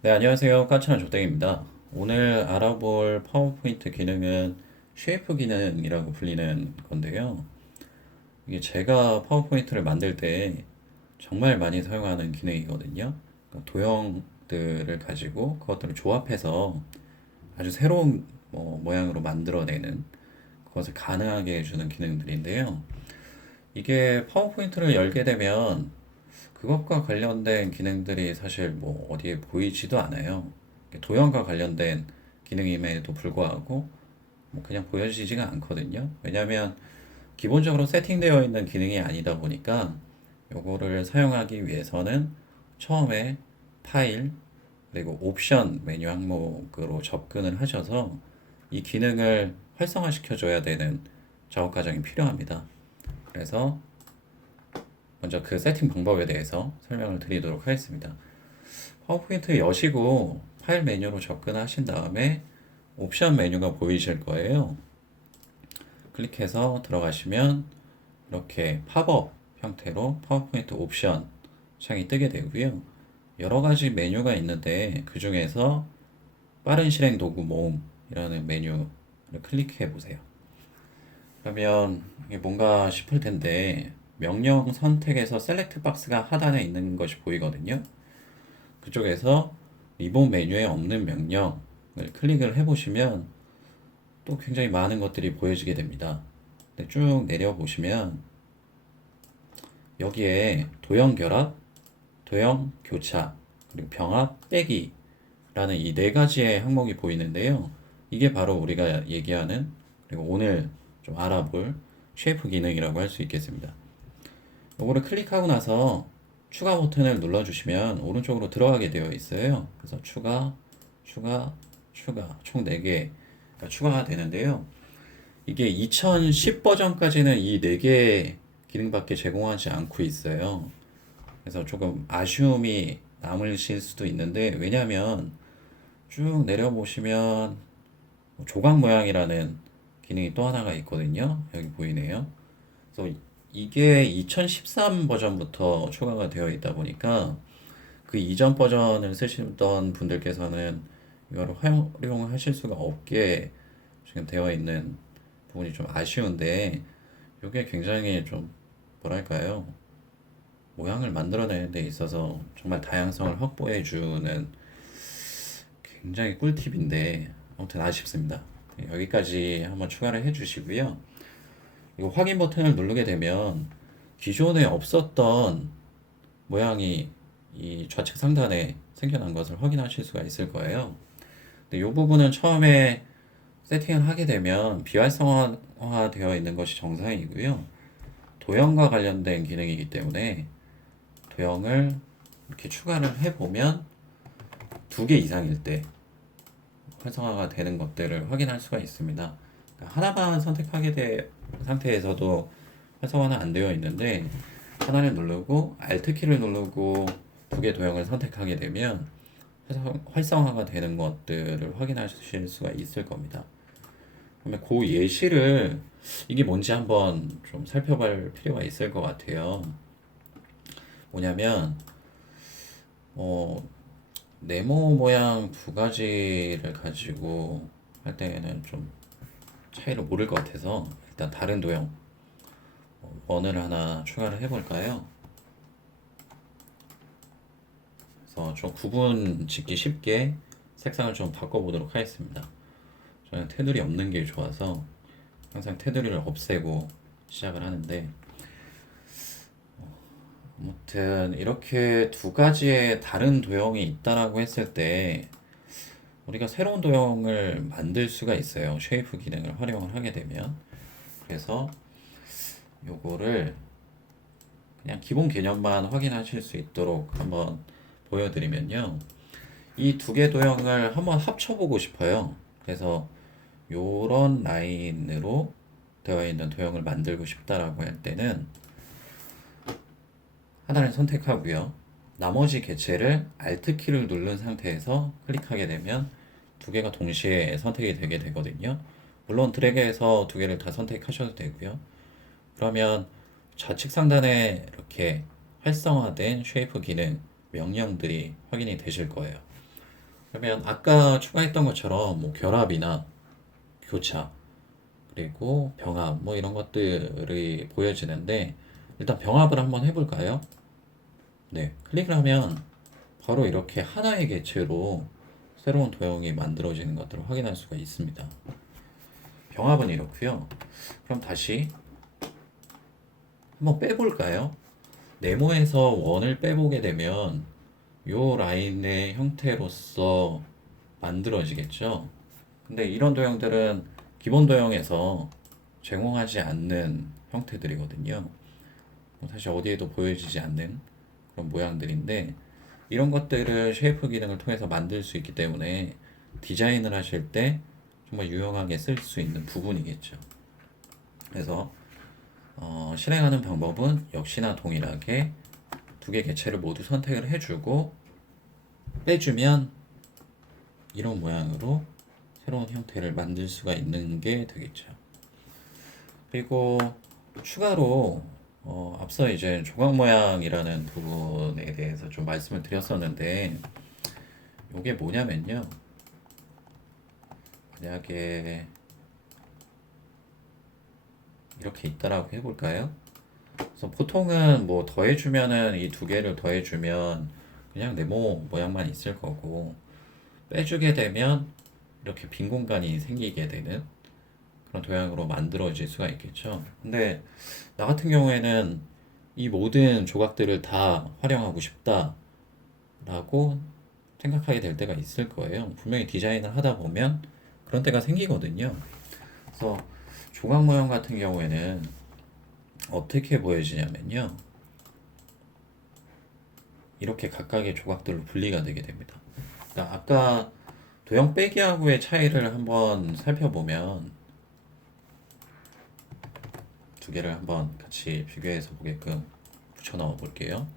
네, 안녕하세요. 까치나 조땡입니다. 오늘 알아볼 파워포인트 기능은 쉐이프 기능이라고 불리는 건데요. 이게 제가 파워포인트를 만들 때 정말 많이 사용하는 기능이거든요. 그러니까 도형들을 가지고 그것들을 조합해서 아주 새로운 뭐 모양으로 만들어내는 그것을 가능하게 해주는 기능들인데요. 이게 파워포인트를 열게 되면 그것과 관련된 기능들이 사실 뭐 어디에 보이지도 않아요. 도형과 관련된 기능임에도 불구하고 뭐 그냥 보여지지가 않거든요. 왜냐하면 기본적으로 세팅되어 있는 기능이 아니다 보니까 요거를 사용하기 위해서는 처음에 파일 그리고 옵션 메뉴 항목으로 접근을 하셔서 이 기능을 활성화시켜 줘야 되는 작업 과정이 필요합니다. 그래서 먼저 그 세팅 방법에 대해서 설명을 드리도록 하겠습니다. 파워포인트 여시고 파일 메뉴로 접근하신 다음에 옵션 메뉴가 보이실 거예요. 클릭해서 들어가시면 이렇게 팝업 형태로 파워포인트 옵션 창이 뜨게 되고요. 여러 가지 메뉴가 있는데 그 중에서 빠른 실행 도구 모음이라는 메뉴를 클릭해 보세요. 그러면 뭔가 싶을 텐데 명령 선택에서 셀렉트 박스가 하단에 있는 것이 보이거든요. 그쪽에서 리본 메뉴에 없는 명령을 클릭을 해보시면 또 굉장히 많은 것들이 보여지게 됩니다. 쭉 내려 보시면 여기에 도형 결합, 도형 교차, 그리고 병합, 빼기 라는 이 네 가지의 항목이 보이는데요. 이게 바로 우리가 얘기하는 그리고 오늘 좀 알아볼 쉐이프 기능이라고 할 수 있겠습니다. 요거를 클릭하고 나서 추가 버튼을 눌러주시면 오른쪽으로 들어가게 되어 있어요. 그래서 추가, 추가, 추가 총 4개가 추가가 되는데요. 이게 2010 버전까지는 이 4개 기능밖에 제공하지 않고 있어요. 그래서 조금 아쉬움이 남으실 수도 있는데 왜냐하면 쭉 내려보시면 조각 모양이라는 기능이 또 하나가 있거든요. 여기 보이네요. 그래서 이게 2013 버전부터 추가가 되어 있다 보니까 그 이전 버전을 쓰시던 분들께서는 이거를 활용하실 수가 없게 지금 되어 있는 부분이 좀 아쉬운데 이게 굉장히 좀 뭐랄까요? 모양을 만들어내는 데 있어서 정말 다양성을 확보해 주는 굉장히 꿀팁인데 아무튼 아쉽습니다. 여기까지 한번 추가를 해 주시고요 이거 확인 버튼을 누르게 되면 기존에 없었던 모양이 이 좌측 상단에 생겨난 것을 확인하실 수가 있을 거예요. 근데 이 부분은 처음에 세팅을 하게 되면 비활성화 되어 있는 것이 정상이고요. 도형과 관련된 기능이기 때문에 도형을 이렇게 추가를 해보면 두 개 이상일 때 활성화가 되는 것들을 확인할 수가 있습니다. 그러니까 하나만 선택하게 된 상태에서도 활성화는 안 되어 있는데 하나를 누르고 Alt 키를 누르고 두 개 도형을 선택하게 되면 활성화가 되는 것들을 확인하실 수가 있을 겁니다. 그러면 그 예시를 이게 뭔지 한번 좀 살펴볼 필요가 있을 것 같아요. 뭐냐면 어, 네모 모양 두 가지를 가지고 할 때는 좀 차이를 모를 것 같아서 일단 다른 도형 원을 하나 추가를 해볼까요? 그래서 좀 구분 짓기 쉽게 색상을 좀 바꿔보도록 하겠습니다. 저는 테두리 없는 게 좋아서 항상 테두리를 없애고 시작을 하는데 아무튼 이렇게 두 가지의 다른 도형이 있다라고 했을 때 우리가 새로운 도형을 만들 수가 있어요. 쉐이프 기능을 활용을 하게 되면. 그래서 요거를 그냥 기본 개념만 확인하실 수 있도록 한번 보여드리면요. 이 두 개 도형을 한번 합쳐보고 싶어요. 그래서 요런 라인으로 되어 있는 도형을 만들고 싶다라고 할 때는 하나를 선택하고요. 나머지 개체를 Alt 키를 누른 상태에서 클릭하게 되면 두 개가 동시에 선택이 되게 되거든요. 물론 드래그해서 두 개를 다 선택하셔도 되고요. 그러면 좌측 상단에 이렇게 활성화된 쉐이프 기능 명령들이 확인이 되실 거예요. 그러면 아까 추가했던 것처럼 뭐 결합이나 교차 그리고 병합 뭐 이런 것들이 보여지는데 일단 병합을 한번 해볼까요? 네, 클릭을 하면 바로 이렇게 하나의 개체로 새로운 도형이 만들어지는 것들을 확인할 수가 있습니다. 병합은 이렇고요. 그럼 다시 한번 빼볼까요? 네모에서 원을 빼보게 되면 요 라인의 형태로서 만들어지겠죠. 근데 이런 도형들은 기본 도형에서 제공하지 않는 형태들이거든요. 뭐 사실 어디에도 보여지지 않는 그런 모양들인데 이런 것들을 쉐이프 기능을 통해서 만들 수 있기 때문에 디자인을 하실 때 정말 유용하게 쓸 수 있는 부분이겠죠. 그래서 어, 실행하는 방법은 역시나 동일하게 두 개 개체를 모두 선택을 해주고 빼주면 이런 모양으로 새로운 형태를 만들 수가 있는 게 되겠죠. 그리고 추가로 어, 앞서 이제 조각 모양이라는 부분에 대해서 좀 말씀을 드렸었는데 이게 뭐냐면요. 만약에 이렇게 있다라고 해볼까요? 그래서 보통은 뭐 더해주면은 이 두 개를 더해주면 그냥 네모 모양만 있을 거고 빼주게 되면 이렇게 빈 공간이 생기게 되는 그런 도형으로 만들어질 수가 있겠죠. 근데 나 같은 경우에는 이 모든 조각들을 다 활용하고 싶다라고 생각하게 될 때가 있을 거예요. 분명히 디자인을 하다 보면 그런 때가 생기거든요. 그래서 조각 모형 같은 경우에는 어떻게 보여지냐면요. 이렇게 각각의 조각들로 분리가 되게 됩니다. 그러니까 아까 도형 빼기하고의 차이를 한번 살펴보면 두 개를 한번 같이 비교해서 보게끔 붙여 넣어 볼게요.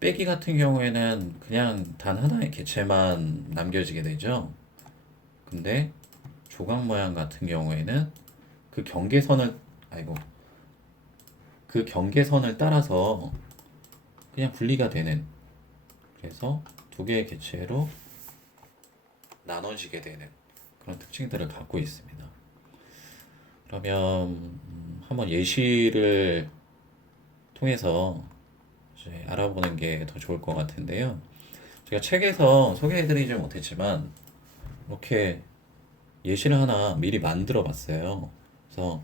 빼기 같은 경우에는 그냥 단 하나의 개체만 남겨지게 되죠. 근데 조각 모양 같은 경우에는 그 경계선을 아이고 그 경계선을 따라서 그냥 분리가 되는 그래서 두 개의 개체로 나눠지게 되는 그런 특징들을 갖고 있습니다. 그러면 음, 한번 예시를 통해서 알아보는 게 더 좋을 것 같은데요. 제가 책에서 소개해드리지 못했지만 이렇게 예시를 하나 미리 만들어 봤어요. 그래서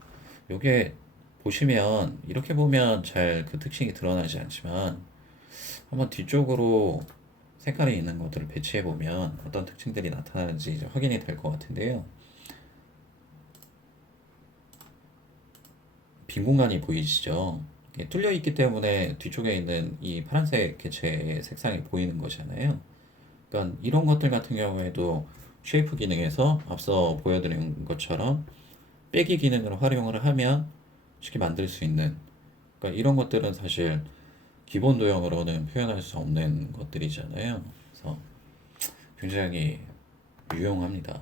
요게 보시면 이렇게 보면 잘 그 특징이 드러나지 않지만 한번 뒤쪽으로 색깔이 있는 것들을 배치해 보면 어떤 특징들이 나타나는지 확인이 될 것 같은데요. 빈 공간이 보이시죠? 이게 뚫려 있기 때문에 뒤쪽에 있는 이 파란색 개체의 색상이 보이는 거잖아요. 그러니까 이런 것들 같은 경우에도 쉐이프 기능에서 앞서 보여드린 것처럼 빼기 기능을 활용을 하면 쉽게 만들 수 있는 그러니까 이런 것들은 사실 기본 도형으로는 표현할 수 없는 것들이잖아요. 그래서 굉장히 유용합니다.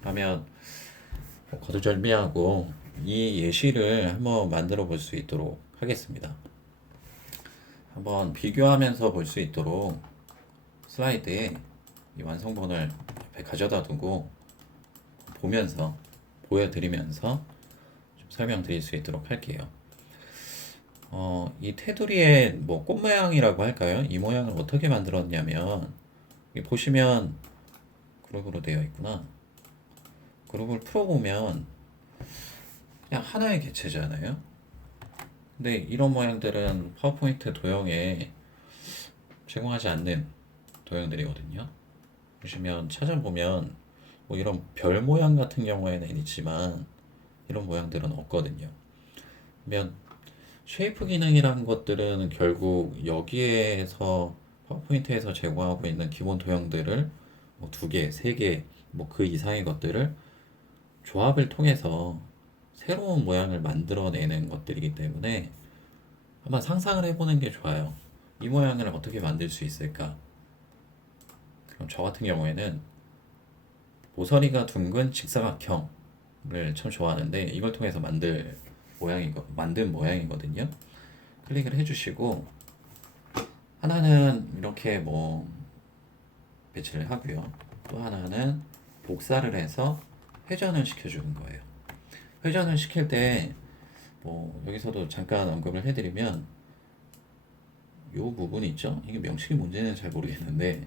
그러면 뭐 거두절미하고 이 예시를 한번 만들어 볼 수 있도록 하겠습니다. 한번 비교하면서 볼 수 있도록 슬라이드에 이 완성본을 옆에 가져다 두고 보면서 보여드리면서 좀 설명드릴 수 있도록 할게요. 어, 이 테두리의 뭐 꽃 모양이라고 할까요? 이 모양을 어떻게 만들었냐면 보시면 그룹으로 되어 있구나. 그룹을 풀어보면 그냥 하나의 개체잖아요. 근데 이런 모양들은 파워포인트 도형에 제공하지 않는 도형들이거든요. 보시면 찾아보면 뭐 이런 별 모양 같은 경우에는 있지만 이런 모양들은 없거든요. 그러면 쉐이프 기능이라는 것들은 결국 여기에서 파워포인트에서 제공하고 있는 기본 도형들을 뭐 두 개, 세 개, 뭐 그 이상의 것들을 조합을 통해서 새로운 모양을 만들어내는 것들이기 때문에 한번 상상을 해보는 게 좋아요. 이 모양을 어떻게 만들 수 있을까? 그럼 저 같은 경우에는 모서리가 둥근 직사각형을 참 좋아하는데 이걸 통해서 만들 모양이거 만든 모양이거든요. 클릭을 해주시고 하나는 이렇게 뭐 배치를 하고요. 또 하나는 복사를 해서 회전을 시켜주는 거예요. 회전을 시킬 때 뭐 여기서도 잠깐 언급을 해드리면 요 부분 있죠? 이게 명칭이 뭔지는 잘 모르겠는데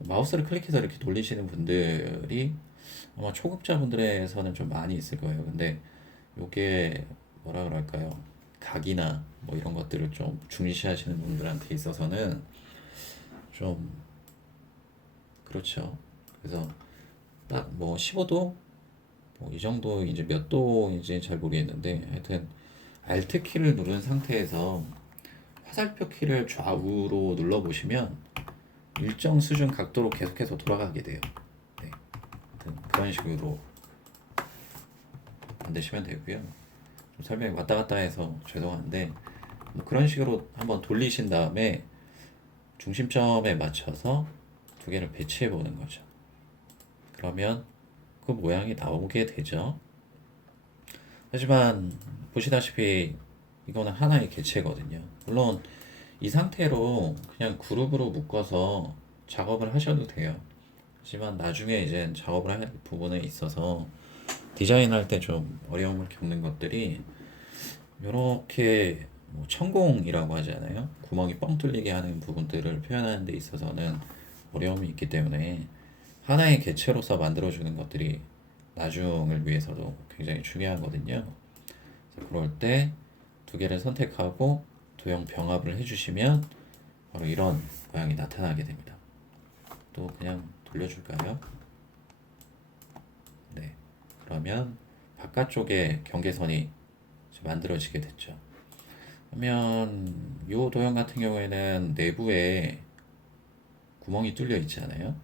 마우스를 클릭해서 이렇게 돌리시는 분들이 아마 초급자분들에서는 좀 많이 있을 거예요. 근데 요게 뭐라 그럴까요? 각이나 뭐 이런 것들을 좀 중시하시는 분들한테 있어서는 좀 그렇죠. 그래서 딱 뭐 15도 뭐 이 정도 이제 몇 도인지 잘 모르겠는데 하여튼 Alt 키를 누른 상태에서 화살표 키를 좌우로 눌러 보시면 일정 수준 각도로 계속해서 돌아가게 돼요. 네. 그런 식으로 만드시면 되고요. 좀 설명이 왔다 갔다 해서 죄송한데 뭐 그런 식으로 한번 돌리신 다음에 중심점에 맞춰서 두 개를 배치해 보는 거죠. 그러면 그 모양이 나오게 되죠. 하지만 보시다시피 이거는 하나의 개체거든요. 물론 이 상태로 그냥 그룹으로 묶어서 작업을 하셔도 돼요. 하지만 나중에 이제 작업을 할 부분에 있어서 디자인할 때 좀 어려움을 겪는 것들이 이렇게 뭐 천공이라고 하잖아요. 구멍이 뻥 뚫리게 하는 부분들을 표현하는 데 있어서는 어려움이 있기 때문에 하나의 개체로서 만들어주는 것들이 나중을 위해서도 굉장히 중요하거든요. 그럴 때 두 개를 선택하고 도형 병합을 해주시면 바로 이런 모양이 나타나게 됩니다. 또 그냥 돌려줄까요? 네. 그러면 바깥쪽에 경계선이 만들어지게 됐죠. 그러면 이 도형 같은 경우에는 내부에 구멍이 뚫려 있잖아요.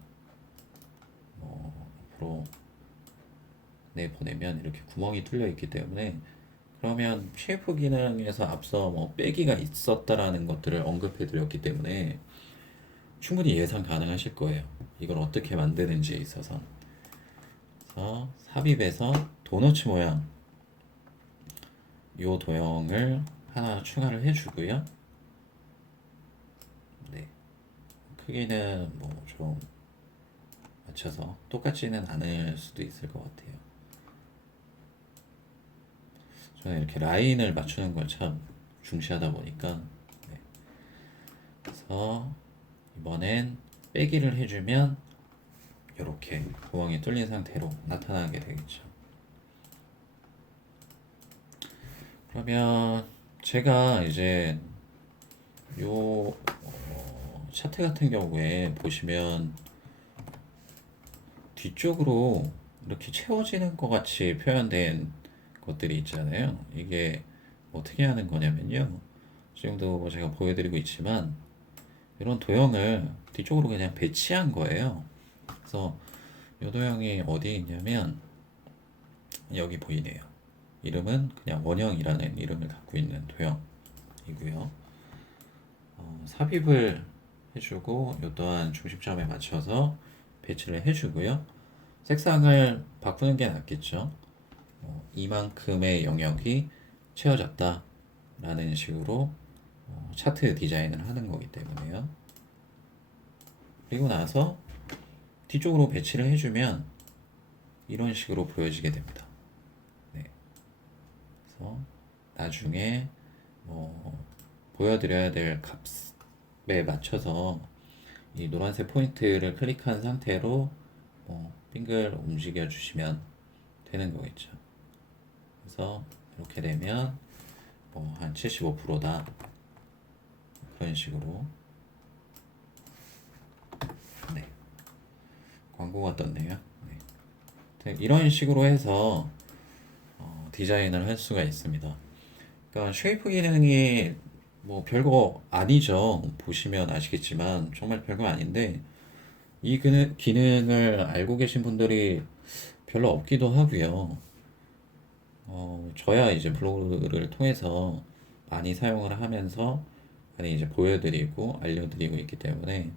뭐 앞으로 내보내면 이렇게 구멍이 뚫려 있기 때문에 그러면 쉐이프 기능에서 앞서 뭐 빼기가 있었다라는 것들을 언급해 드렸기 때문에 충분히 예상 가능하실 거예요. 이걸 어떻게 만드는지에 있어서. 그래서 삽입에서 도너츠 모양 요 도형을 하나 추가를 해주고요. 네. 크기는 뭐 좀 맞춰서 똑같지는 않을 수도 있을 것 같아요. 저는 이렇게 라인을 맞추는 걸 참 중시하다 보니까 네. 그래서 이번엔 빼기를 해주면 이렇게 구멍이 뚫린 상태로 나타나게 되겠죠. 그러면 제가 이제 요 어, 차트 같은 경우에 보시면 뒤쪽으로 이렇게 채워지는 것 같이 표현된 것들이 있잖아요. 이게 어떻게 하는 거냐면요. 지금도 뭐 제가 보여드리고 있지만 이런 도형을 뒤쪽으로 그냥 배치한 거예요. 그래서 이 도형이 어디에 있냐면 여기 보이네요. 이름은 그냥 원형이라는 이름을 갖고 있는 도형이고요. 어, 삽입을 해주고 이 또한 중심점에 맞춰서 배치를 해주고요. 색상을 바꾸는 게 낫겠죠. 어, 이만큼의 영역이 채워졌다 라는 식으로 어, 차트 디자인을 하는 거기 때문에요. 그리고 나서 뒤쪽으로 배치를 해주면 이런 식으로 보여지게 됩니다. 네. 그래서 나중에 뭐 보여드려야 될 값에 맞춰서 이 노란색 포인트를 클릭한 상태로 뭐 빙글 움직여 주시면 되는 거겠죠. 그래서 이렇게 되면 뭐 한 75%다 그런 식으로 네 광고가 떴네요. 네. 이런 식으로 해서 어, 디자인을 할 수가 있습니다. 그러니까 쉐이프 기능이 뭐 별거 아니죠. 보시면 아시겠지만 정말 별거 아닌데 이 기능, 기능을 알고 계신 분들이 별로 없기도 하고요. 어, 저야 이제 블로그를 통해서 많이 사용을 하면서 많이 이제 보여드리고 알려드리고 있기 때문에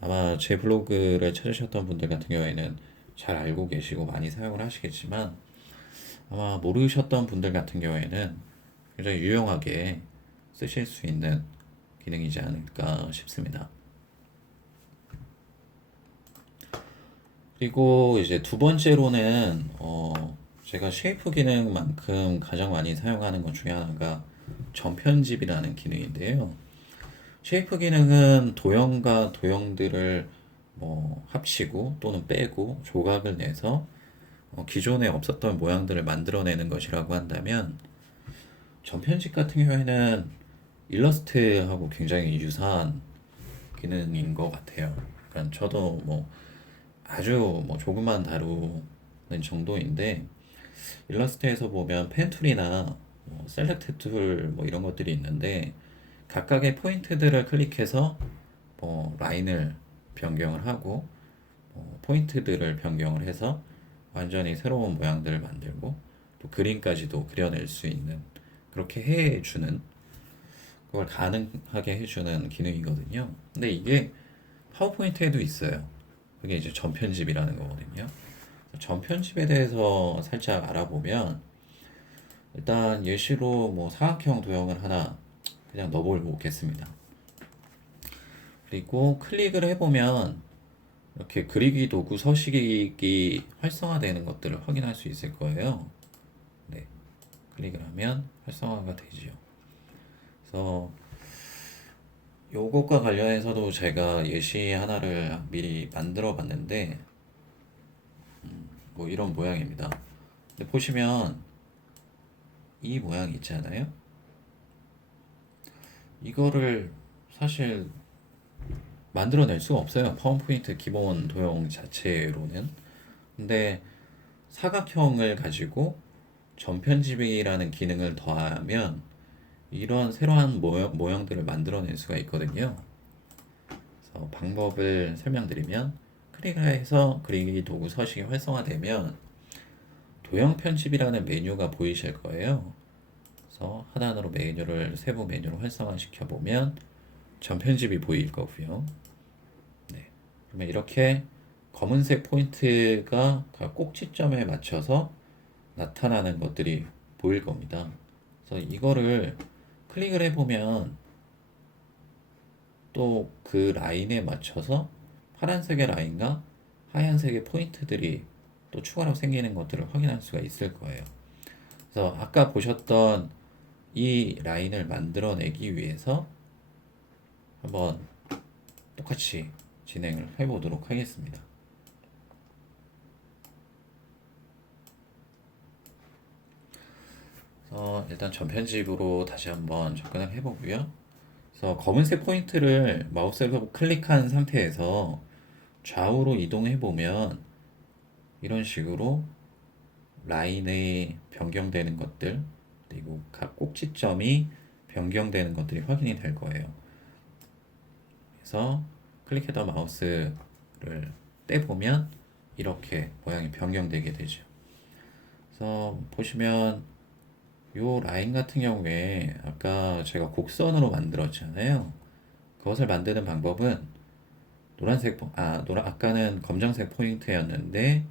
아마 제 블로그를 찾으셨던 분들 같은 경우에는 잘 알고 계시고 많이 사용을 하시겠지만 아마 모르셨던 분들 같은 경우에는 굉장히 유용하게 쓰실 수 있는 기능이지 않을까 싶습니다. 그리고 이제 두 번째로는 어 제가 쉐이프 기능만큼 가장 많이 사용하는 것 중에 하나가 전편집이라는 기능인데요. 쉐이프 기능은 도형과 도형들을 뭐 합치고 또는 빼고 조각을 내서 어, 기존에 없었던 모양들을 만들어내는 것이라고 한다면 전편집 같은 경우에는 일러스트하고 굉장히 유사한 기능인 것 같아요. 그러니까 저도 뭐 아주 뭐 조금만 다루는 정도인데 일러스트에서 보면 펜 툴이나 뭐 셀렉트 툴뭐 이런 것들이 있는데 각각의 포인트들을 클릭해서 뭐 라인을 변경을 하고 뭐 포인트들을 변경을 해서 완전히 새로운 모양들을 만들고 또 그림까지도 그려낼 수 있는 그렇게 해주는 그걸 가능하게 해주는 기능이거든요. 근데 이게 파워포인트에도 있어요. 그게 이제 전편집이라는 거거든요. 전편집에 대해서 살짝 알아보면 일단 예시로 뭐 사각형 도형을 하나 그냥 넣어보겠습니다. 그리고 클릭을 해보면 이렇게 그리기 도구 서식이 활성화되는 것들을 확인할 수 있을 거예요. 네. 클릭을 하면 활성화가 되지요. 그래서 요것과 관련해서도 제가 예시 하나를 미리 만들어 봤는데 음, 뭐 이런 모양입니다. 근데 보시면 이 모양 있지 않아요? 이거를 사실 만들어낼 수가 없어요. 파워포인트 기본 도형 자체로는. 근데 사각형을 가지고 전편집이라는 기능을 더하면 이런 새로운 모형, 모형 들을 만들어낼 수가 있거든요. 그래서 방법을 설명드리면 해서 그리기 도구 서식이 활성화되면 도형 편집이라는 메뉴가 보이실 거예요. 그래서 하단으로 메뉴를 세부 메뉴로 활성화시켜 보면 전 편집이 보일 거고요. 네. 그러면 이렇게 검은색 포인트가 각 꼭지점에 맞춰서 나타나는 것들이 보일 겁니다. 그래서 이거를 클릭을 해보면 또 그 라인에 맞춰서 파란색의 라인과 하얀색의 포인트들이 또 추가로 생기는 것들을 확인할 수가 있을 거예요. 그래서 아까 보셨던 이 라인을 만들어내기 위해서 한번 똑같이 진행을 해보도록 하겠습니다. 그래서 일단 전편집으로 다시 한번 접근을 해보고요. 그래서 검은색 포인트를 마우스로 클릭한 상태에서 좌우로 이동해 보면 이런 식으로 라인이 변경되는 것들 그리고 각 꼭지점이 변경되는 것들이 확인이 될 거예요. 그래서 클릭해서 마우스를 떼보면 이렇게 모양이 변경되게 되죠. 그래서 보시면 요 라인 같은 경우에 아까 제가 곡선으로 만들었잖아요. 그것을 만드는 방법은 노란색 포, 아 노란 아까는 검정색 포인트였는데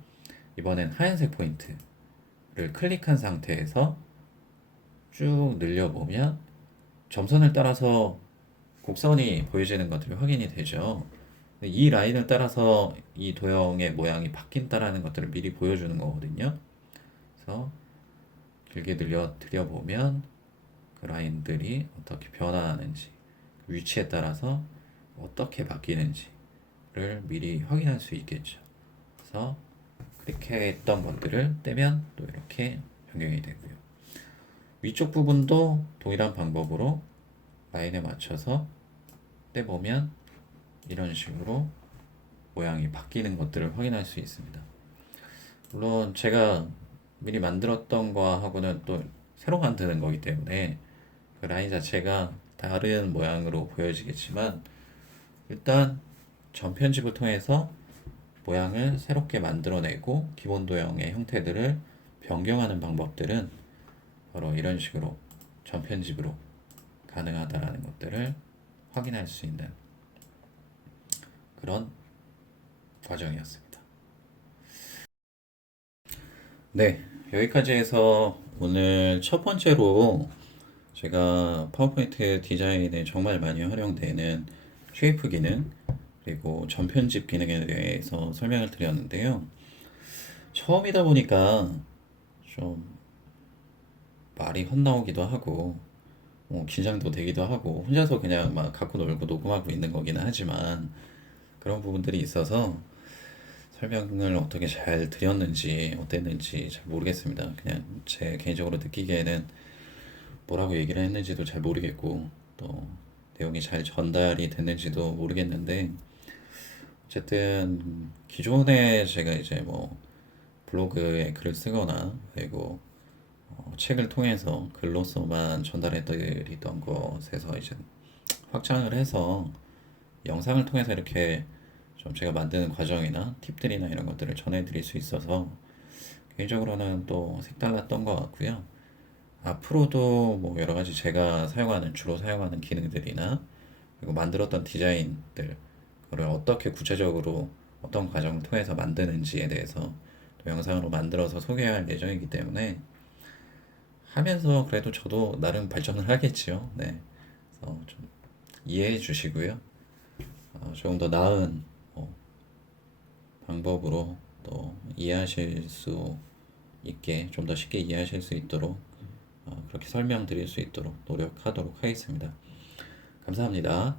이번엔 하얀색 포인트를 클릭한 상태에서 쭉 늘려 보면 점선을 따라서 곡선이 보여지는 것들이 확인이 되죠. 이 라인을 따라서 이 도형의 모양이 바뀐다라는 것들을 미리 보여주는 거거든요. 그래서 길게 늘려 드려보면 그 라인들이 어떻게 변화하는지 그 위치에 따라서 어떻게 바뀌는지를 미리 확인할 수 있겠죠. 그래서 클릭했던 것들을 떼면 또 이렇게 변경이 되고요. 위쪽 부분도 동일한 방법으로 라인에 맞춰서 떼보면 이런 식으로 모양이 바뀌는 것들을 확인할 수 있습니다. 물론 제가 미리 만들었던 거하고는 또 새로 만드는 거기 때문에 그 라인 자체가 다른 모양으로 보여지겠지만 일단 전편집을 통해서 모양을 새롭게 만들어내고 기본 도형의 형태들을 변경하는 방법들은 바로 이런 식으로 전편집으로 가능하다라는 것들을 확인할 수 있는 그런 과정이었습니다. 네, 여기까지 해서 오늘 첫 번째로 제가 파워포인트 디자인에 정말 많이 활용되는 쉐이프 기능 그리고 전편집 기능에 대해서 설명을 드렸는데요. 처음이다 보니까 좀 말이 헛나오기도 하고 뭐 긴장도 되기도 하고 혼자서 그냥 막 갖고 놀고 녹음하고 있는 거기는 하지만 그런 부분들이 있어서 설명을 어떻게 잘 드렸는지 어땠는지 잘 모르겠습니다. 그냥 제 개인적으로 느끼기에는 뭐라고 얘기를 했는지도 잘 모르겠고 또 내용이 잘 전달이 됐는지도 모르겠는데 어쨌든 기존에 제가 이제 뭐 블로그에 글을 쓰거나 그리고 어, 책을 통해서 글로서만 전달해드리던 것에서 이제 확장을 해서 영상을 통해서 이렇게 좀 제가 만드는 과정이나 팁들이나 이런 것들을 전해드릴 수 있어서 개인적으로는 또 색달랐던 것 같고요. 앞으로도 뭐 여러 가지 제가 사용하는 주로 사용하는 기능들이나 그리고 만들었던 디자인들 그걸 어떻게 구체적으로 어떤 과정을 통해서 만드는지에 대해서 또 영상으로 만들어서 소개할 예정이기 때문에 하면서 그래도 저도 나름 발전을 하겠지요. 네. 그래서 좀 이해해 주시고요. 어, 조금 더 나은 어, 방법으로 또 이해하실 수 있게 좀 더 쉽게 이해하실 수 있도록 어, 그렇게 설명드릴 수 있도록 노력하도록 하겠습니다. 감사합니다.